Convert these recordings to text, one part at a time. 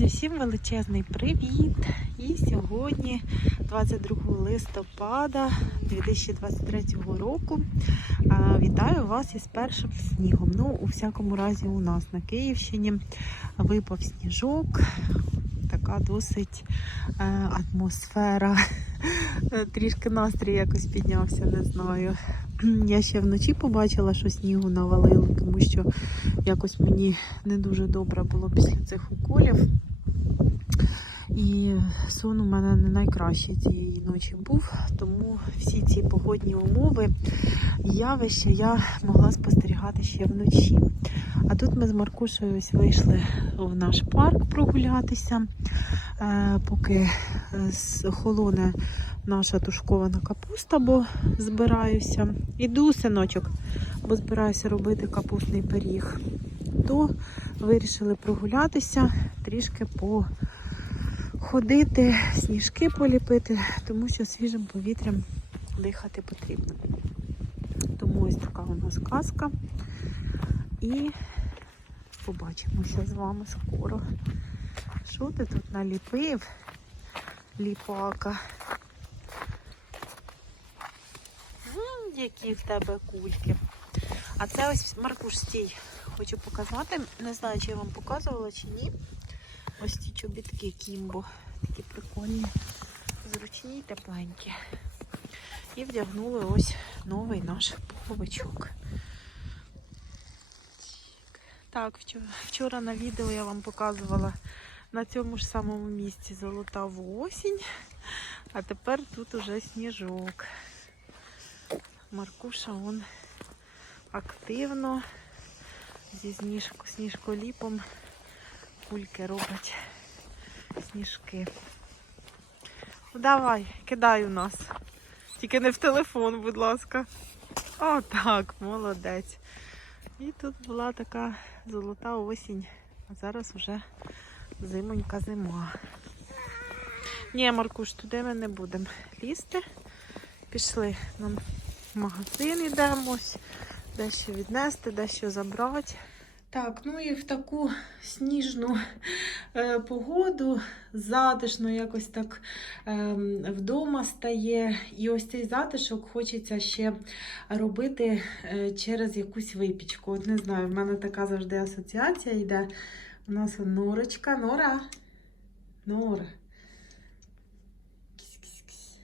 Друзі, всім величезний привіт! І сьогодні, 22 листопада 2023 року, вітаю вас із першим снігом. Ну, у всякому разі, у нас на Київщині випав сніжок. Така досить е, атмосфера. Трішки настрій якось піднявся, не знаю. Я ще вночі побачила, що снігу навалило, тому що якось мені не дуже добре було після цих уколів. І сон у мене не найкращий цієї ночі був, тому всі ці погодні умови, явища я могла спостерігати ще вночі. А тут ми з Маркушею ось вийшли в наш парк прогулятися, е, поки е, охолоне наша тушкована капуста, бо збираюся. Іду, синочок, бо збираюся робити капустний пиріг. То вирішили прогулятися, трішки походити, сніжки поліпити, тому що свіжим повітрям дихати потрібно. Тому ось така у нас казка. І побачимося з вами скоро. Що ти тут наліпив, ліпака? М, Які в тебе кульки. А це ось Маркуш стій. Хочу показати. Не знаю, чи я вам показувала чи ні. Чобітки Кімбо. Такі прикольні, зручні і тепленькі. І вдягнули ось новий наш пуховичок. Так, вчора, на відео я вам показувала на цьому ж самому місці золотаву осінь, а тепер тут уже сніжок. Маркуша он активно зі сніжколіпом кульки робить сніжки. Ну, давай, кидай у нас. Тільки не в телефон, будь ласка. О, так, молодець. І тут була така золота осінь, а зараз вже зимонька зима. Ні, Маркуш, туди ми не будемо лізти. Пішли нам в магазин йдемо, дещо віднести, дещо забрати. Так, ну і в таку сніжну е, погоду, затишно якось так е, вдома стає. І ось цей затишок хочеться ще робити е, через якусь випічку. От не знаю, в мене така завжди асоціація йде. У нас норочка, нора. Нора. Кісь-кісь-кісь.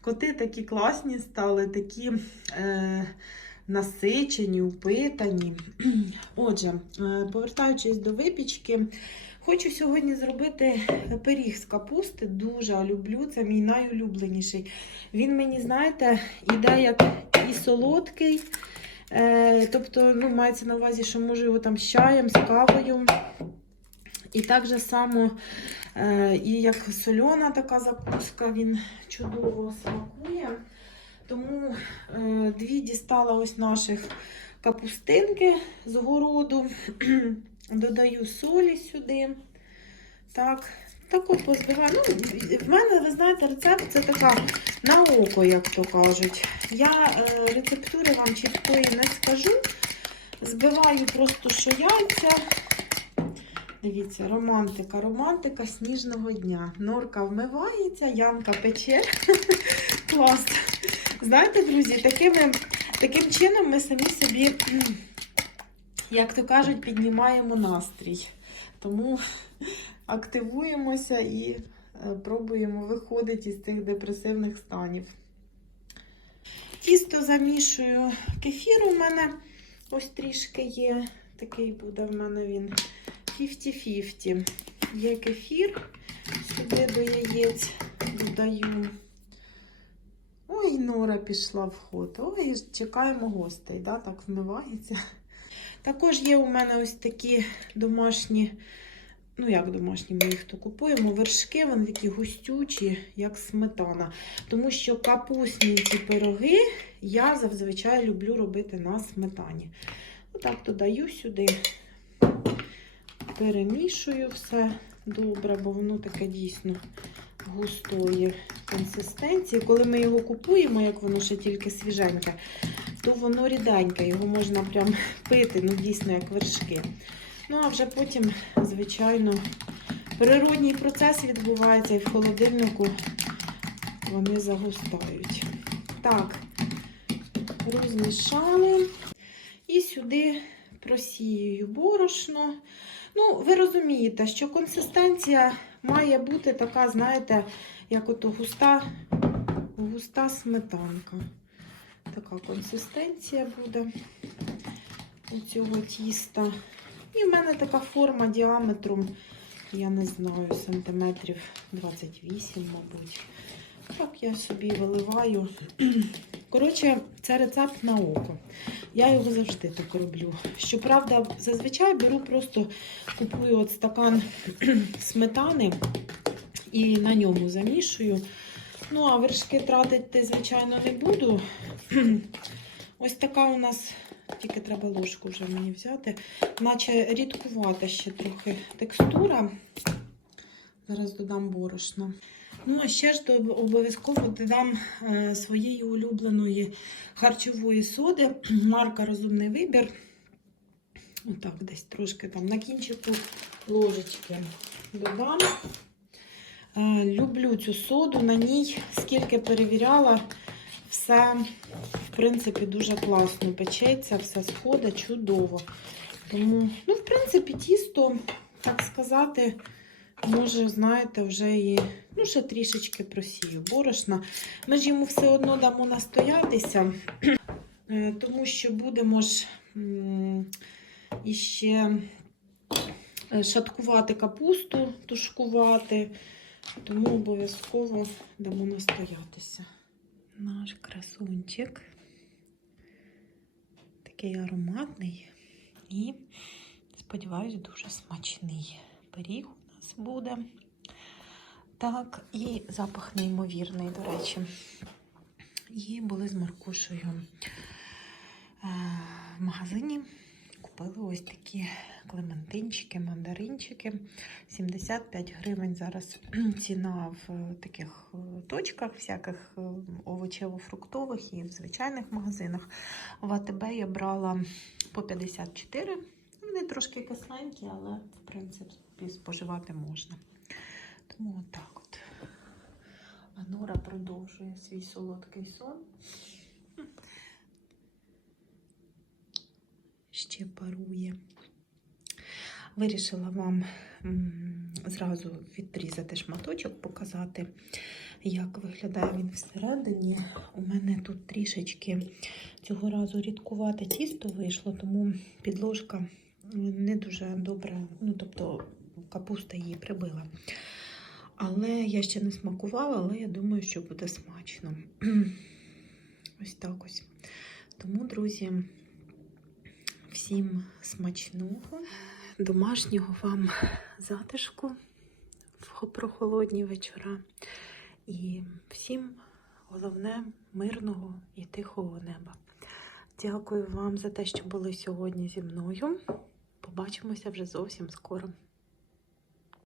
Коти такі класні стали, такі е, насичені, упитані. Отже, е, повертаючись до випічки, хочу сьогодні зробити пиріг з капусти. Дуже люблю, це мій найулюбленіший. Він мені, знаєте, іде як і солодкий. Е, тобто, ну, мається на увазі, що можу його там з чаєм, з кавою. І так же само, е, і як сольона така закуска, він чудово смакує. Тому е, дві дістала ось наших капустинки з городу. Додаю солі сюди. Так, таку позбиваю. Ну, в мене, ви знаєте, рецепт це така на око, як то кажуть. Я е, рецептури вам чіткої не скажу. Збиваю просто що яйця. Дивіться, романтика, романтика сніжного дня. Норка вмивається, Янка пече. Клас. Знаєте, друзі, такими, таким чином ми самі собі, як то кажуть, піднімаємо настрій. Тому активуємося і е, пробуємо виходити із цих депресивних станів. Тісто замішую. Кефір у мене ось трішки є. Такий буде в мене він 50-50. Є кефір, сюди до яєць додаю. Ой, Нора пішла в ход. Ой, чекаємо гостей, да? так вмивається. Також є у мене ось такі домашні, ну як домашні, ми їх то купуємо, вершки, вони такі густючі, як сметана. Тому що капусні ці пироги я зазвичай люблю робити на сметані. Отак додаю сюди, перемішую все добре, бо воно таке дійсно густої консистенції. Коли ми його купуємо, як воно ще тільки свіженьке, то воно ріденьке, його можна прям пити, ну дійсно як вершки. Ну, а вже потім, звичайно, природній процес відбувається і в холодильнику вони загустають. Так, розмішали. І сюди просіюю борошно. Ну, ви розумієте, що консистенція має бути така, знаєте, як ото густа, густа сметанка. Така консистенція буде у цього тіста. І в мене така форма діаметром, я не знаю, сантиметрів 28, мабуть. Так я собі виливаю. Коротше, це рецепт на око. Я його завжди так роблю. Щоправда, зазвичай беру просто купую от стакан сметани і на ньому замішую. Ну, а вершки тратити, звичайно, не буду. Ось така у нас, тільки треба ложку вже мені взяти, наче рідкувата ще трохи текстура. Зараз додам борошно. Ну, а ще ж до- обов'язково додам е, своєї улюбленої харчової соди. Марка Розумний вибір. Отак, десь трошки там на кінчику ложечки додам. Е, люблю цю соду, на ній, скільки перевіряла, все, в принципі, дуже класно печеться, все сходить чудово. Тому, ну, в принципі, тісто, так сказати, може, знаєте, вже і ну, ще трішечки просію борошна. Ми ж йому все одно дамо настоятися, е, тому що будемо ж іще е, шаткувати капусту, тушкувати, тому обов'язково дамо настоятися. Наш красунчик такий ароматний і, сподіваюсь, дуже смачний пиріг у нас буде. Так, і запах неймовірний, до речі. І були з Маркушею е, в магазині. Купили ось такі клементинчики, мандаринчики. 75 гривень зараз ціна в таких е, точках, всяких е, овочево-фруктових і в звичайних магазинах. В АТБ я брала по 54. Вони трошки кисленькі, але в принципі споживати можна. Тому отак от. А Нора продовжує свій солодкий сон. Ще парує. Вирішила вам зразу відрізати шматочок, показати, як виглядає він всередині. У мене тут трішечки цього разу рідкувате тісто вийшло, тому підложка не дуже добре, ну тобто капуста її прибила. Але я ще не смакувала, але я думаю, що буде смачно. Ось так ось. Тому, друзі, всім смачного, домашнього вам затишку в прохолодні вечора. І всім головне мирного і тихого неба. Дякую вам за те, що були сьогодні зі мною. Побачимося вже зовсім скоро.